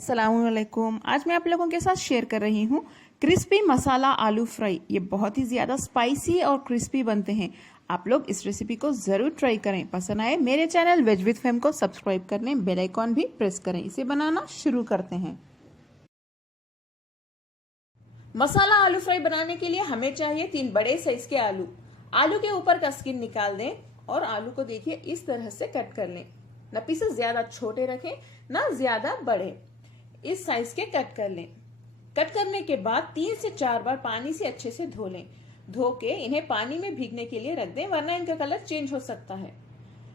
अस्सलामुअलैकुम। आज मैं आप लोगों के साथ शेयर कर रही हूँ क्रिस्पी मसाला आलू फ्राई। ये बहुत ही ज्यादा स्पाइसी और क्रिस्पी बनते हैं। आप लोग इस रेसिपी को जरूर ट्राई करें। पसंद आए मेरे चैनल वेज विद फेम को सब्सक्राइब कर लें, बेल आइकॉन भी प्रेस करें। इसे बनाना शुरू करते हैं। मसाला आलू फ्राई बनाने के लिए हमें चाहिए 3 बड़े साइज के आलू। आलू के ऊपर का स्किन निकाल दें और आलू को देखिए इस तरह से कट कर लें। न पीसेस ज्यादा छोटे रखें न ज्यादा बड़े, इस साइज के कट कर लें। कट करने के बाद 3 से 4 बार पानी से अच्छे से धो लें। धो के इन्हें पानी में भीगने के लिए रख दें, वरना इनका कलर चेंज हो सकता है।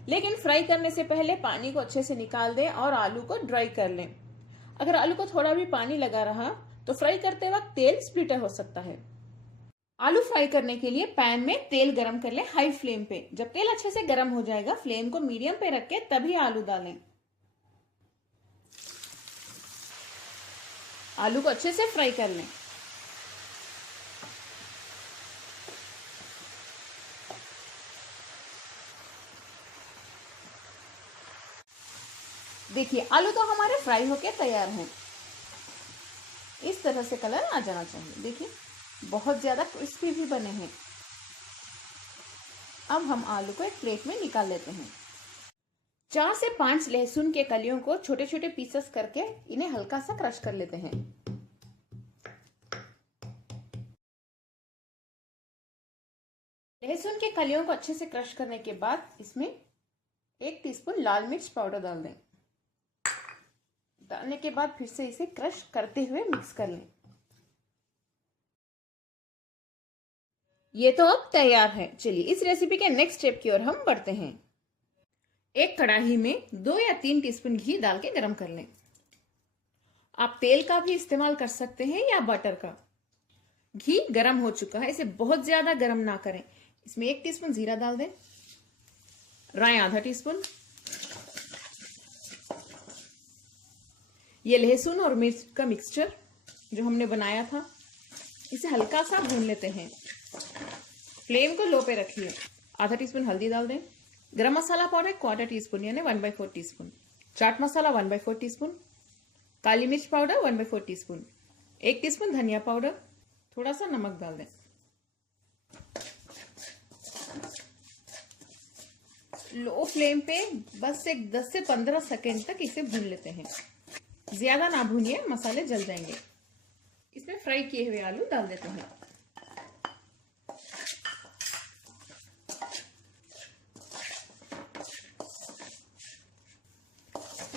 लेकिन फ्राई करने से पहले पानी को अच्छे से निकाल दें और आलू को ड्राई कर लें। अगर आलू को थोड़ा भी पानी लगा रहा तो फ्राई करते वक्त तेल स्प्लिटर हो सकता है। आलू फ्राई करने के लिए पैन में तेल गरम कर लें हाई फ्लेम पे। जब तेल अच्छे से गरम हो जाएगा, फ्लेम को मीडियम पे रख के तभी आलू डालें। आलू को अच्छे से फ्राई कर लें। देखिए आलू तो हमारे फ्राई होके तैयार हैं। इस तरह से कलर आ जाना चाहिए। देखिए बहुत ज्यादा क्रिस्पी भी बने हैं। अब हम आलू को एक प्लेट में निकाल लेते हैं। 4 से 5 लहसुन के कलियों को छोटे छोटे पीसेस करके इन्हें हल्का सा क्रश कर लेते हैं। लहसुन के कलियों को अच्छे से क्रश करने के बाद इसमें 1 टीस्पून लाल मिर्च पाउडर डाल दें। डालने के बाद फिर से इसे क्रश करते हुए मिक्स कर लें। ये तो अब तैयार है। चलिए इस रेसिपी के नेक्स्ट स्टेप की ओर हम बढ़ते हैं। एक कढ़ाई में 2 या 3 टीस्पून घी डाल के गरम कर लें। आप तेल का भी इस्तेमाल कर सकते हैं या बटर का। घी गरम हो चुका है, इसे बहुत ज्यादा गरम ना करें। इसमें 1 टीस्पून जीरा डाल दें, राई आधा टीस्पून, ये लहसुन और मिर्च का मिक्सचर जो हमने बनाया था, इसे हल्का सा भून लेते हैं। फ्लेम को लो पे रखिए। आधा टीस्पून हल्दी डाल दें, गरम मसाला पाउडर 1/4 टीस्पून यानी 1/4 टीस्पून, चाट मसाला 1/4 टीस्पून, काली मिर्च पाउडर 1/4 टीस्पून, 1 टीस्पून धनिया पाउडर, थोड़ा सा नमक डाल दें। लो फ्लेम पे बस एक 10 से 15 सेकेंड तक इसे भून लेते हैं। ज्यादा ना भूनिए, मसाले जल जाएंगे। इसमें फ्राई किए हुए आलू डाल देते हैं।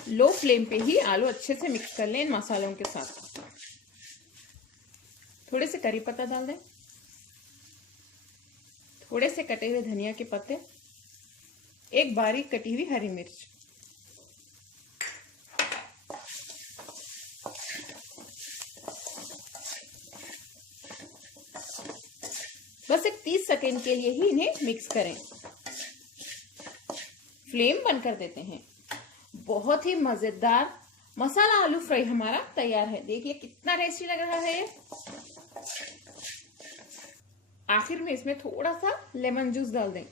लो फ्लेम पे ही आलू अच्छे से मिक्स कर लें इन मसालों के साथ। थोड़े से करी पत्ता डाल दें, थोड़े से कटे हुए धनिया के पत्ते, 1 बारीक कटी हुई हरी मिर्च। बस एक 30 सेकेंड के लिए ही इन्हें मिक्स करें। फ्लेम बंद कर देते हैं। बहुत ही मजेदार मसाला आलू फ्राई हमारा तैयार है। देखिए कितना टेस्टी लग रहा है। आखिर में इसमें थोड़ा सा लेमन जूस डाल दें,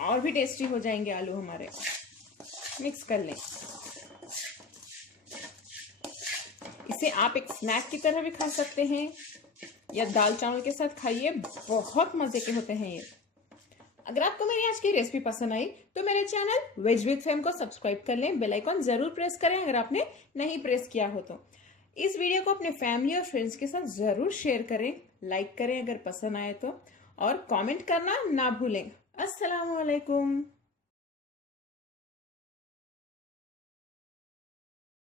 और भी टेस्टी हो जाएंगे आलू हमारे। मिक्स कर लें। इसे आप एक स्नैक की तरह भी खा सकते हैं या दाल चावल के साथ खाइए, बहुत मजे के होते हैं ये। अगर आपको मेरी आज की रेसिपी पसंद आई तो मेरे चैनल वेज विद फेम को सब्सक्राइब कर लें, बेल आइकॉन जरूर प्रेस करें अगर आपने नहीं प्रेस किया हो तो। इस वीडियो को अपने फैमिली और फ्रेंड्स के साथ जरूर शेयर करें, लाइक करें अगर पसंद आए तो, और कमेंट करना ना भूलें। अस्सलामुअलैकुम।